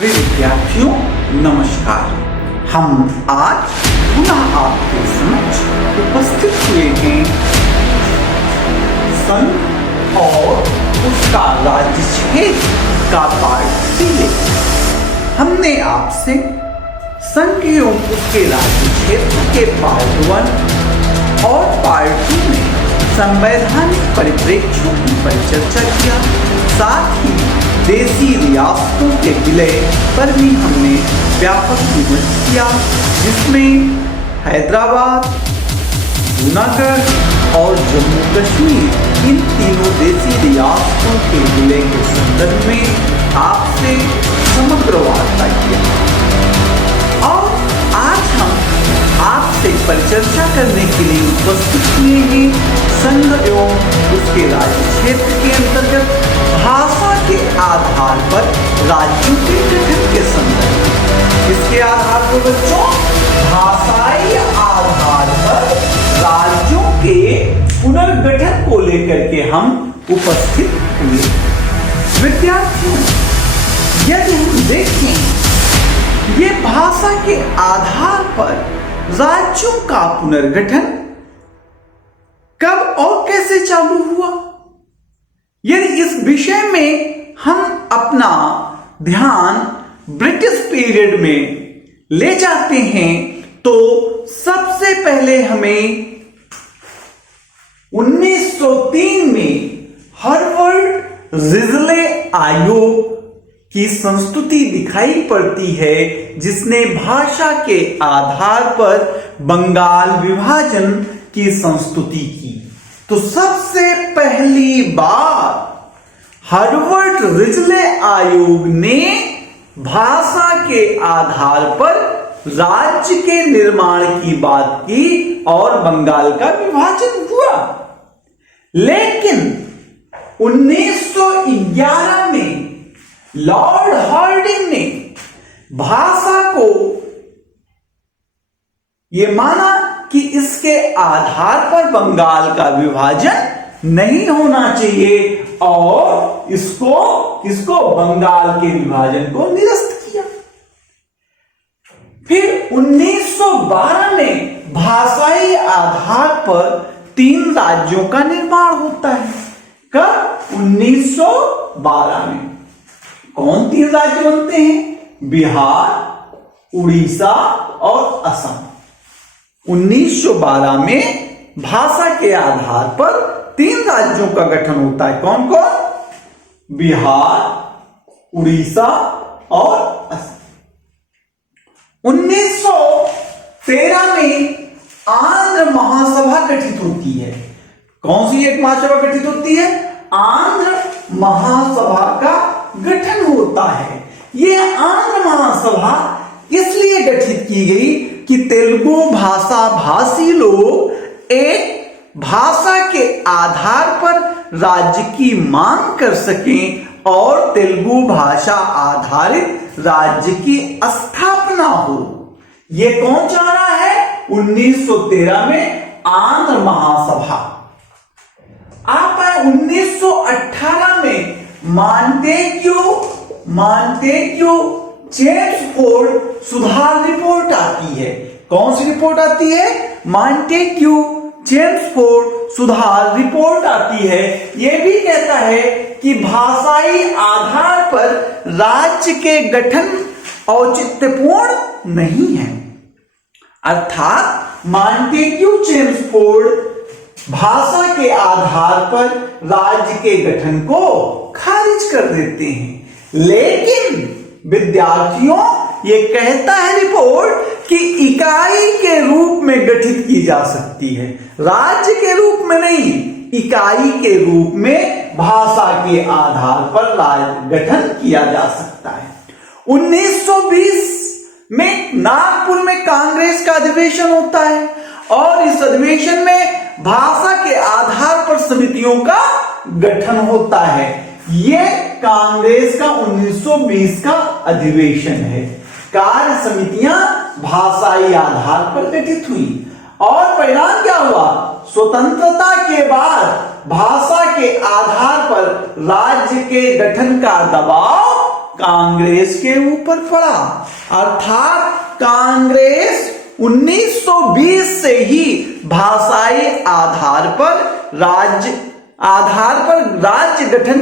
प्रिय विद्यार्थियों नमस्कार। हम आज पुनः आपके समक्ष उपस्थित हुए हैं संघ और उसका राज्य क्षेत्र का पार्ट 3। हमने आपसे संघ एवं उसके राज्य क्षेत्र के पार्ट 1 और पार्ट 2 में संवैधानिक परिप्रेक्ष्यों की परिचर्चा किया। साथ ही देसी रियासतों के विलय पर भी हमने व्यापक विमर्श किया, जिसमें हैदराबाद, जूनागढ़ और जम्मू कश्मीर इन तीनों देसी रियासतों के विलय के संदर्भ में आपसे समग्र वार्ता किया। और आज हम आपसे परिचर्चा करने के लिए उपस्थित हुए हैं संघ एवं उसके राज्य क्षेत्र के अंतर्गत भाषा के आधार पर राज्यों के गठन के संदर्भ में। इसके आधार पर बच्चों भाषाई आधार पर राज्यों के पुनर्गठन को लेकर के हम उपस्थित हुए। विद्यार्थियों, यदि हम देखें ये भाषा के आधार पर राज्यों का पुनर्गठन कब और कैसे चालू हुआ, यदि इस विषय में हम अपना ध्यान ब्रिटिश पीरियड में ले जाते हैं तो सबसे पहले हमें 1903 में हार्वर्ड रिजले आयोग की संस्तुति दिखाई पड़ती है, जिसने भाषा के आधार पर बंगाल विभाजन की संस्तुति की। तो सबसे पहली बार हार्वर्ड रिजले आयोग ने भाषा के आधार पर राज्य के निर्माण की बात की और बंगाल का विभाजन हुआ। लेकिन 1911 में लॉर्ड हार्डिंग ने भाषा को यह माना कि इसके आधार पर बंगाल का विभाजन नहीं होना चाहिए और इसको बंगाल के विभाजन को निरस्त किया। फिर 1912 में भाषाई आधार पर 3 राज्यों का निर्माण होता है। कब? 1912 में। कौन 3 राज्य बनते हैं? बिहार, उड़ीसा और असम। 1912 में भाषा के आधार पर 3 राज्यों का गठन होता है। कौन कौन? बिहार, उड़ीसा और असम। 1913 में आंध्र महासभा गठित होती है। कौन सी एक महासभा गठित होती है? आंध्र महासभा का गठन होता है। यह आंध्र महासभा इसलिए गठित की गई कि तेलुगु भाषा भाषी लोग एक भाषा के आधार पर राज्य की मांग कर सकें और तेलुगु भाषा आधारित राज्य की स्थापना हो। यह कौन चाह रहा है? 1913 में आंध्र महासभा। आप 1918 में मांटेग्यू चेम्सफोर्ड सुधार रिपोर्ट आती है। कौन सी रिपोर्ट आती है? मांटेग्यू चेम्सफोर्ड सुधार रिपोर्ट आती है। यह भी कहता है कि भाषाई आधार पर राज्य के गठन औचित्यपूर्ण नहीं है। अर्थात मांटेग्यू चेम्सफोर्ड भाषा के आधार पर राज्य के गठन को खारिज कर देते हैं। लेकिन विद्यार्थियों, यह कहता है रिपोर्ट कि इकाई के रूप में गठित की जा सकती है, राज्य के रूप में नहीं, इकाई के रूप में भाषा के आधार पर राज्य गठन किया जा सकता है। 1920 में नागपुर में कांग्रेस का अधिवेशन होता है और इस अधिवेशन में भाषा के आधार पर समितियों का गठन होता है। यह कांग्रेस का 1920 का अधिवेशन है। कार्य समितियां भाषाई आधार पर गठित हुई और परिणाम क्या हुआ? स्वतंत्रता के बाद भाषा के आधार पर राज्य के गठन का दबाव कांग्रेस के ऊपर पड़ा। अर्थात कांग्रेस 1920 से ही भाषाई आधार पर राज्य गठन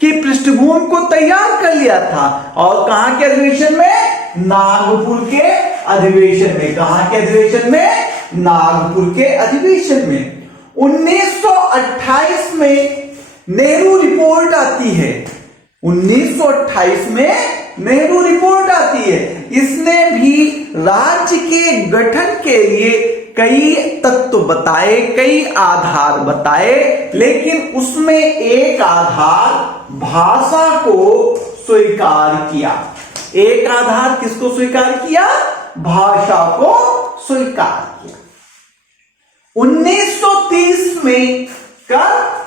की पृष्ठभूमि को तैयार कर लिया था। और कहां के अधिवेशन में? नागपुर के अधिवेशन में। कहां के अधिवेशन में? नागपुर के अधिवेशन में। 1928 में नेहरू रिपोर्ट आती है। 1928 में नेहरू रिपोर्ट आती है। इसने भी राज्य के गठन के लिए कई तत्व बताए, कई आधार बताए, लेकिन उसमें एक आधार भाषा को स्वीकार किया। एक आधार किसको स्वीकार किया? भाषा को स्वीकार किया। 1930 में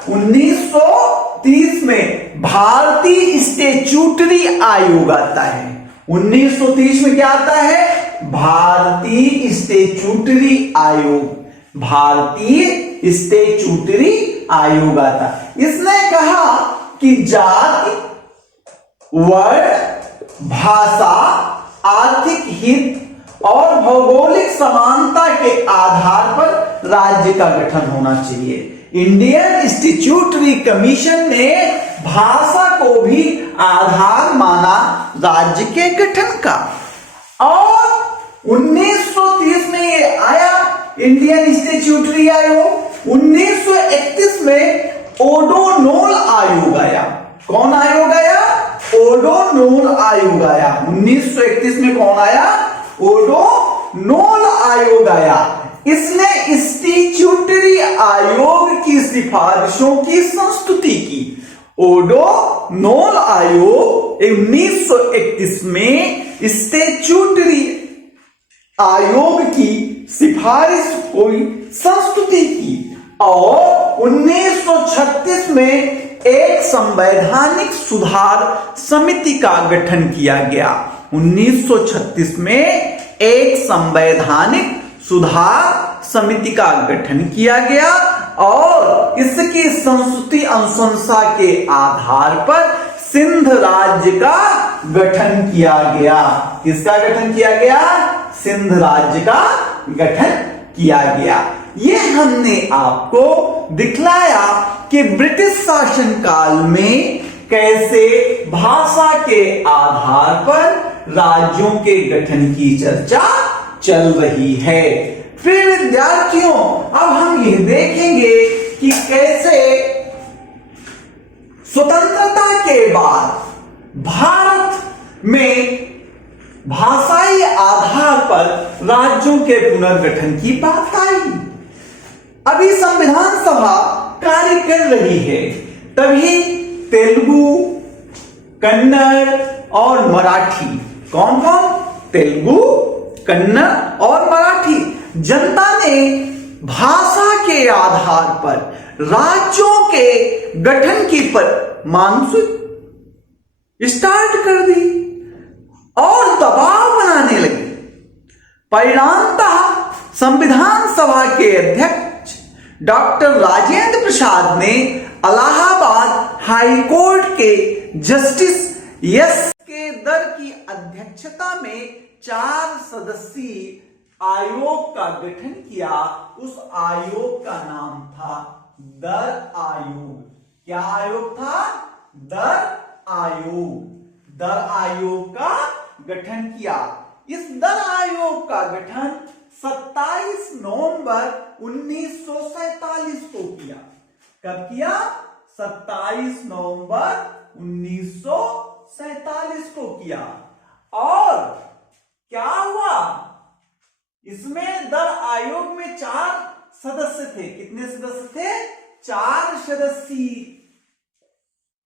1930 में भारतीय स्टैट्यूटरी आयोग आता है। 1930 में क्या आता है? भारतीय स्टैट्यूटरी आयोग। भारतीय स्टैट्यूटरी आयोग आता है। इसने कहा कि जाति, वर्ण, भाषा, आर्थिक हित और भौगोलिक समानता के आधार पर राज्य का गठन होना चाहिए। इंडियन स्टैट्यूटरी कमीशन ने भाषा को भी आधार माना राज्य के गठन का। और 1930 में ये आया इंडियन स्टैट्यूटरी आयोग। 1931 में ओडोनोल आयोग आया। कौन आयोग आया? ओडोनोल आयोग आया। 1931 में कौन आया? ओडोनोल आयोग आया। इसने स्टैट्यूटरी आयोग की सिफारिशों की संस्तुति की। ओडोनोल आयोग 1931 में स्टैट्यूटरी आयोग की सिफारिश को संस्तुति की और 1936 में एक संवैधानिक सुधार समिति का गठन किया गया। 1936 में एक संवैधानिक सुधार समिति का गठन किया गया और इसकी संस्तुति अनुशंसा के आधार पर सिंध राज्य का गठन किया गया। किसका गठन किया गया? सिंध राज्य का गठन किया गया। ये हमने आपको दिखलाया कि ब्रिटिश शासन काल में कैसे भाषा के आधार पर राज्यों के गठन की चर्चा चल रही है। फिर विद्यार्थियों अब हम यह देखेंगे कि कैसे स्वतंत्रता के बाद भारत में भाषाई आधार पर राज्यों के पुनर्गठन की बात आई। अभी संविधान सभा कार्य कर रही है, तभी तेलुगु, कन्नड़ और मराठी, कौन कौन? तेलुगु, कन्नड़ और मराठी जनता ने भाषा के आधार पर राज्यों के गठन की मांग स्टार्ट कर दी और दबाव बनाने लगी। परिणामतः संविधान सभा के अध्यक्ष डॉक्टर राजेंद्र प्रसाद ने इलाहाबाद हाई कोर्ट के जस्टिस एस के दर की अध्यक्षता में 4 सदस्यीय आयोग का गठन किया। उस आयोग का नाम था दर आयोग। क्या आयोग था? दर आयोग। दर आयोग का गठन किया। इस दर आयोग का गठन 27 नवंबर 1947 को किया। कब किया? 27 नवंबर 1947 को किया। और क्या हुआ? इसमें दर आयोग में 4 सदस्य थे। कितने सदस्य थे? 4 सदस्यीय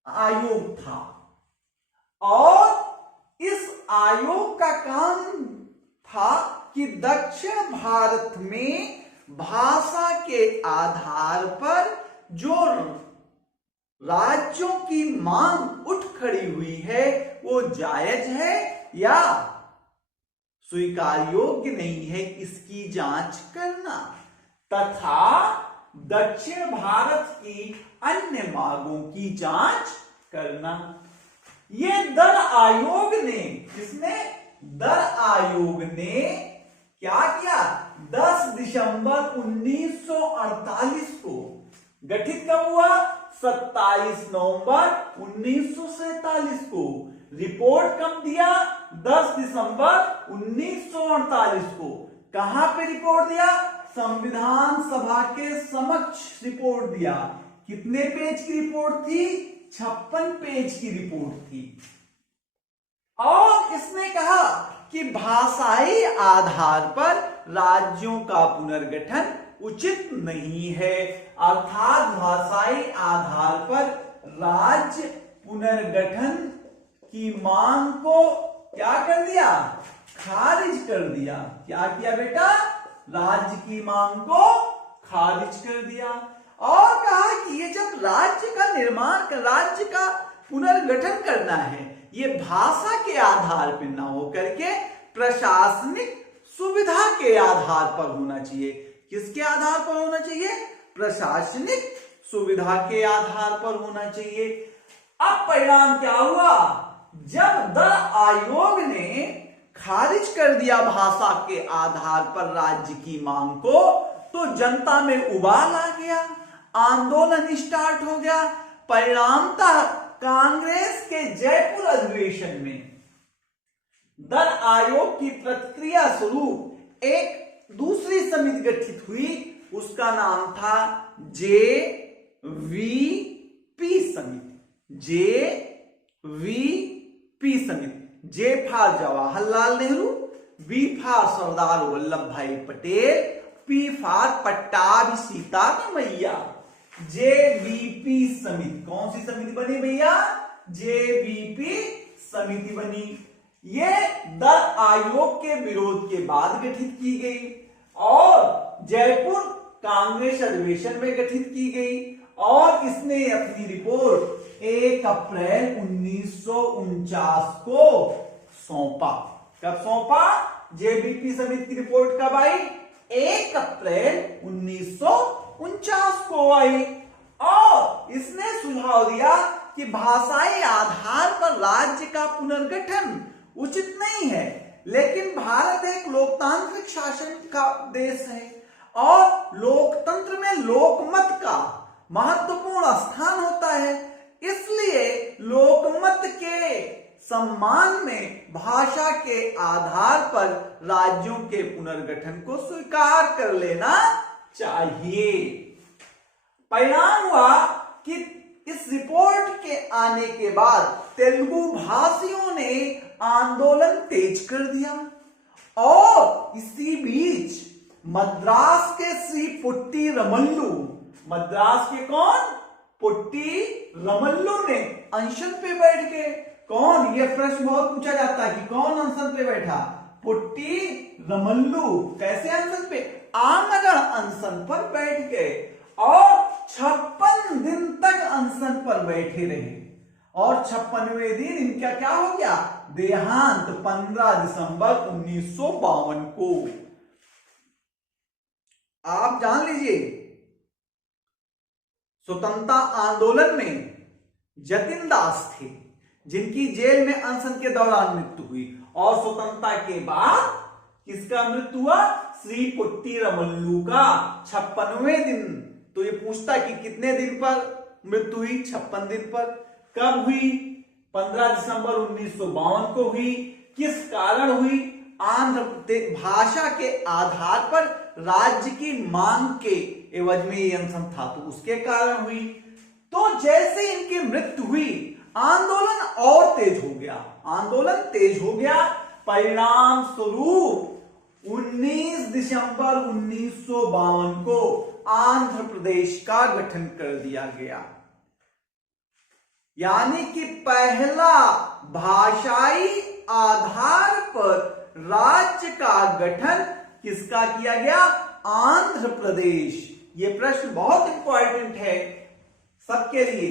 आयोग था। और इस आयोग का काम था कि दक्षिण भारत में भाषा के आधार पर जो राज्यों की मांग उठ खड़ी हुई है वो जायज है या स्वीकार योग्य नहीं है, इसकी जांच करना तथा दक्षिण भारत की अन्य मांगों की जांच करना। ये दर आयोग ने, किसने? दर आयोग ने क्या किया? 10 दिसंबर 1948 को। गठित कब हुआ? 27 नवंबर 1947 को। रिपोर्ट कब दिया? 10 दिसंबर 1948 को। कहां पे रिपोर्ट दिया? संविधान सभा के समक्ष रिपोर्ट दिया। कितने पेज की रिपोर्ट थी? 56 पेज की रिपोर्ट थी। और इसने कहा कि भाषाई आधार पर राज्यों का पुनर्गठन उचित नहीं है, अर्थात भाषाई आधार पर राज्य पुनर्गठन की मांग को क्या कर दिया? खारिज कर दिया। क्या किया बेटा? राज्य की मांग को खारिज कर दिया और कहा कि ये जब राज्य का निर्माण, राज्य का पुनर्गठन करना है, ये भाषा के आधार पर ना हो करके प्रशासनिक सुविधा के आधार पर होना चाहिए। किसके आधार पर होना चाहिए? प्रशासनिक सुविधा के आधार पर होना चाहिए। अब परिणाम क्या हुआ? जब दर आयोग ने खारिज कर दिया भाषा के आधार पर राज्य की मांग को, तो जनता में उबाल आ गया, आंदोलन स्टार्ट हो गया। परिणामतः कांग्रेस के जयपुर अधिवेशन में दर आयोग की प्रतिक्रिया स्वरूप एक दूसरी समिति गठित हुई। उसका नाम था जेवीपी समिति। जेवीपी समिति। J for Jawaharlal Nehru, V for Sardar Vallabhbhai Patel, P for Pattabhi Sitaramayya. JVP समिति। कौन सी समिति बनी भैया? जेवीपी समिति बनी। ये दर आयोग के विरोध के बाद गठित की गई और जयपुर कांग्रेस अधिवेशन में गठित की गई और इसने अपनी रिपोर्ट 1 अप्रैल 1949 को सौंपा। कब सौंपा? जेवीपी समिति की रिपोर्ट कब आई? 1 अप्रैल 1949 को आई और इसने सुझाव दिया कि भाषाई आधार पर राज्य का पुनर्गठन उचित नहीं है, लेकिन भारत एक लोकतांत्रिक शासन का देश है और लोकतंत्र में लोकमत का महत्वपूर्ण स्थान होता है। इसलिए लोकमत के सम्मान में भाषा के आधार पर राज्यों के पुनर्गठन को स्वीकार कर लेना चाहिए। परिणाम हुआ कि इस रिपोर्ट के आने के बाद तेलुगु भाषियों ने आंदोलन तेज कर दिया और इसी बीच मद्रास के श्री पुट्टी रमल्लू, मद्रास के कौन? पुट्टी रमल्लू ने अनशन पे बैठ गए। कौन? ये प्रश्न बहुत पूछा जाता है कि कौन अनशन पे बैठा? पुट्टी रमल्लू। कैसे अनशन पे? आमरण अनशन पर बैठ गए और 56 दिन तक अनशन पर बैठे रहे और 56वें दिन इनका क्या हो गया? देहांत 15 दिसंबर 1952 को। आप जान लीजिए, स्वतंत्रता आंदोलन में जतिन दास थे जिनकी जेल में अनशन के दौरान मृत्यु हुई और स्वतंत्रता के बाद किसका मृत्यु हुआ? श्री पुट्टी रमल्लू का 56वें दिन। तो ये पूछता कि कितने दिन पर मृत्यु हुई? 56 दिन पर। कब हुई? 15 दिसंबर 1952 को हुई। किस कारण हुई? आंध्र प्रदेश भाषा के आधार पर राज्य की मांग के एवज में ये अनशन था, तो उसके कारण हुई। तो जैसे इनकी मृत्यु हुई, आंदोलन और तेज हो गया। आंदोलन तेज हो गया। परिणाम स्वरूप 19 दिसंबर 1952 को आंध्र प्रदेश का गठन कर दिया गया। यानी कि पहला भाषाई आधार पर राज्य का गठन किसका किया गया? आंध्र प्रदेश। यह प्रश्न बहुत इंपॉर्टेंट है सबके लिए,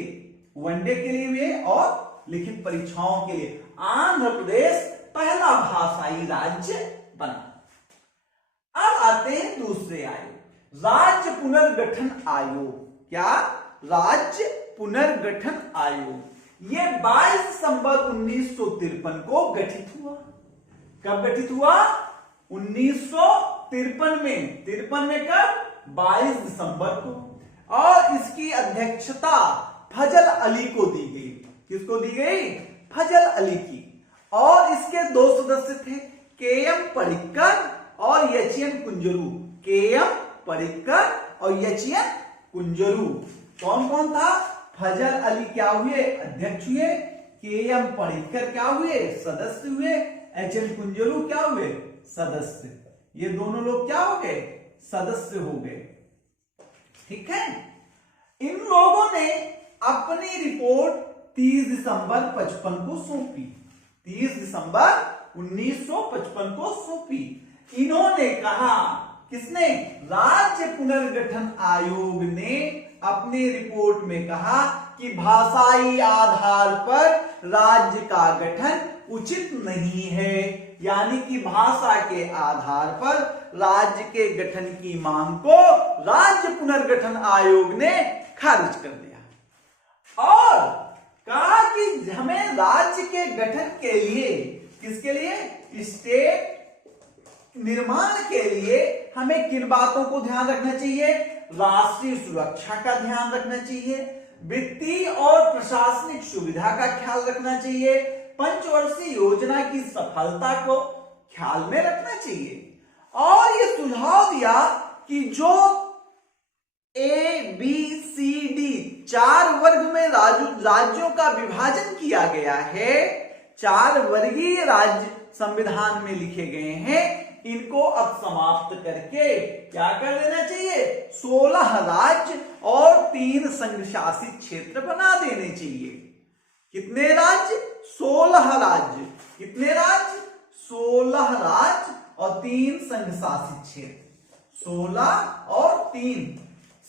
वनडे के लिए भी और लिखित परीक्षाओं के लिए। आंध्र प्रदेश पहला भाषाई राज्य बना। अब आते हैं दूसरे आयोग, राज्य पुनर्गठन आयोग। क्या? राज्य पुनर्गठन आयोग। ये 22 दिसंबर 1953 को गठित हुआ। कब गठित हुआ? 1953 में। 53 में कब? 22 दिसंबर को। और इसकी अध्यक्षता फजल अली को दी गई। किसको दी गई? फजल अली की। और इसके दो सदस्य थे, के.एम. पडिक्कर और एच.एन. कुंजरू। के.एम. पडिक्कर और एच.एन. कुंजरू। कौन कौन था? फजल अली क्या हुए? अध्यक्ष हुए। के.एम. पडिक्कर क्या हुए? सदस्य हुए। एच.एन. कुंजरू क्या हुए? सदस्य। ये दोनों लोग क्या हो गए? सदस्य हो गए। ठीक है। इन लोगों ने अपनी रिपोर्ट 30 दिसंबर 55 को सौंपी। 30 दिसंबर 1955 को सौंपी। इन्होंने कहा, किसने? राज्य पुनर्गठन आयोग ने अपनी रिपोर्ट में कहा कि भाषाई आधार पर राज्य का गठन उचित नहीं है। यानी कि भाषा के आधार पर राज्य के गठन की मांग को राज्य पुनर्गठन आयोग ने खारिज कर दिया और कहा कि हमें राज्य के गठन के लिए, किसके लिए? स्टेट निर्माण के लिए हमें किन बातों को ध्यान रखना चाहिए? राष्ट्रीय सुरक्षा का ध्यान रखना चाहिए, वित्तीय और प्रशासनिक सुविधा का ख्याल रखना चाहिए, पंचवर्षीय योजना की सफलता को ख्याल में रखना चाहिए। और ये सुझाव दिया कि जो ABCD 4 वर्ग में राज्यों का विभाजन किया गया है, 4 वर्गीय राज्य संविधान में लिखे गए हैं, इनको अब समाप्त करके क्या कर देना चाहिए? 16 राज्य और 3 संघ शासित क्षेत्र बना देने चाहिए। कितने राज्य? 16 राज्य। कितने राज्य? 16 राज्य और 3 संघ शासित क्षेत्र। 16 और 3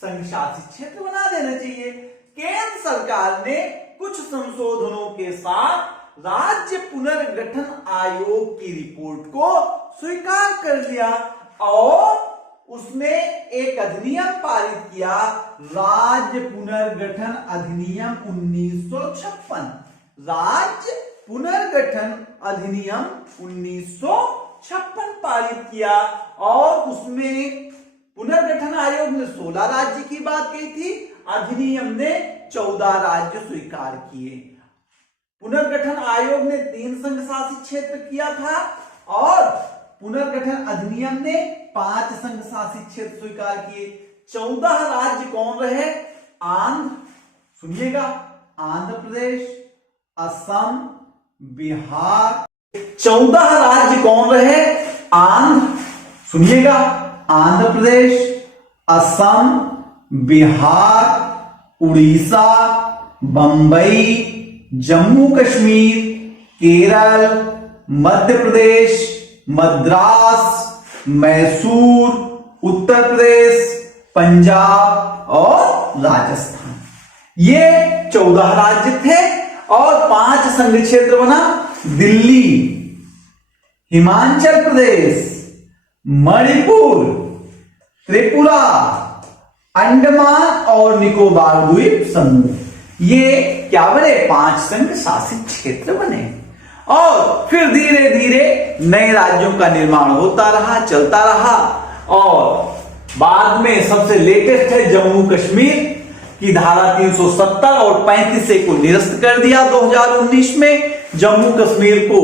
संघ शासित क्षेत्र बना देना चाहिए। केंद्र सरकार ने कुछ संशोधनों के साथ राज्य पुनर्गठन आयोग की रिपोर्ट को स्वीकार कर लिया और उसने एक अधिनियम पारित किया, राज्य पुनर्गठन अधिनियम 1956। राज्य पुनर्गठन अधिनियम 1956 पारित किया और उसमें पुनर्गठन आयोग ने 16 राज्य की बात कही थी, अधिनियम ने 14 राज्य स्वीकार किए। पुनर्गठन आयोग ने 3 संघ शासित क्षेत्र किया था और पुनर्गठन अधिनियम ने 5 संघ शासित क्षेत्र स्वीकार किए। 14 राज्य कौन रहे? आंध्र, सुनिएगा, आंध्र प्रदेश, असम, बिहार। 14 राज्य कौन रहे? आंध्र, सुनिएगा, आंध्र प्रदेश, असम, बिहार, उड़ीसा, बंबई, जम्मू कश्मीर, केरल, मध्य प्रदेश, मद्रास, मैसूर, उत्तर प्रदेश, पंजाब और राजस्थान। ये 14 राज्य थे और 5 संघ क्षेत्र बना, दिल्ली, हिमाचल प्रदेश, मणिपुर, त्रिपुरा, अंडमान और निकोबार द्वीप समूह। ये क्या बने? 5 संघ शासित क्षेत्र बने और फिर धीरे धीरे नए राज्यों का निर्माण होता रहा, चलता रहा और बाद में सबसे लेटेस्ट है जम्मू कश्मीर की धारा 370 और 35 को निरस्त कर दिया 2019 में। जम्मू कश्मीर को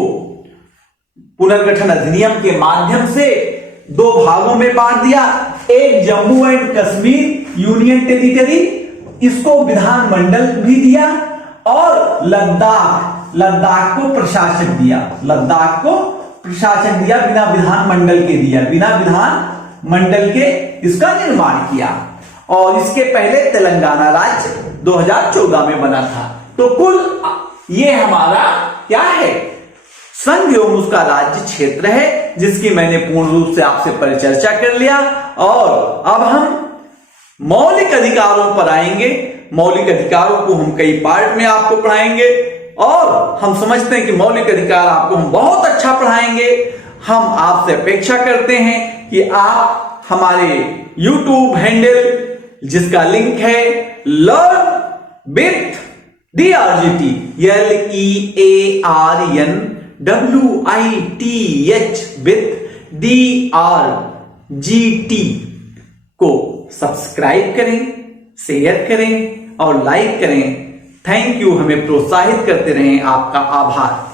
पुनर्गठन अधिनियम के माध्यम से 2 भागों में बांट दिया। एक Jammu and Kashmir union territory, इसको विधानमंडल भी दिया और लद्दाख को प्रशासक दिया। लद्दाख को प्रशासक दिया, बिना विधानमंडल के दिया, बिना विधानमंडल के इसका निर्माण किया। और इसके पहले तेलंगाना राज्य 2014 में बना था। तो कुल ये हमारा क्या है? संघ एवं उसका राज्य क्षेत्र है, जिसकी मैंने पूर्ण रूप से आपसे परिचर्चा कर लिया। और अब हम मौलिक अधिकारों पर आएंगे। मौलिक अधिकारों को हम कई पार्ट में आपको पढ़ाएंगे और हम समझते हैं कि मौलिक अधिकार आपको हम बहुत अच्छा पढ़ाएंगे। हम आपसे अपेक्षा करते हैं कि आप हमारे YouTube हैंडल, जिसका लिंक है learn with DRGT LEARNWITH with DRGT को सब्सक्राइब करें, शेयर करें और लाइक करें। Thank you. हमें प्रोत्साहित करते रहें। आपका आभार।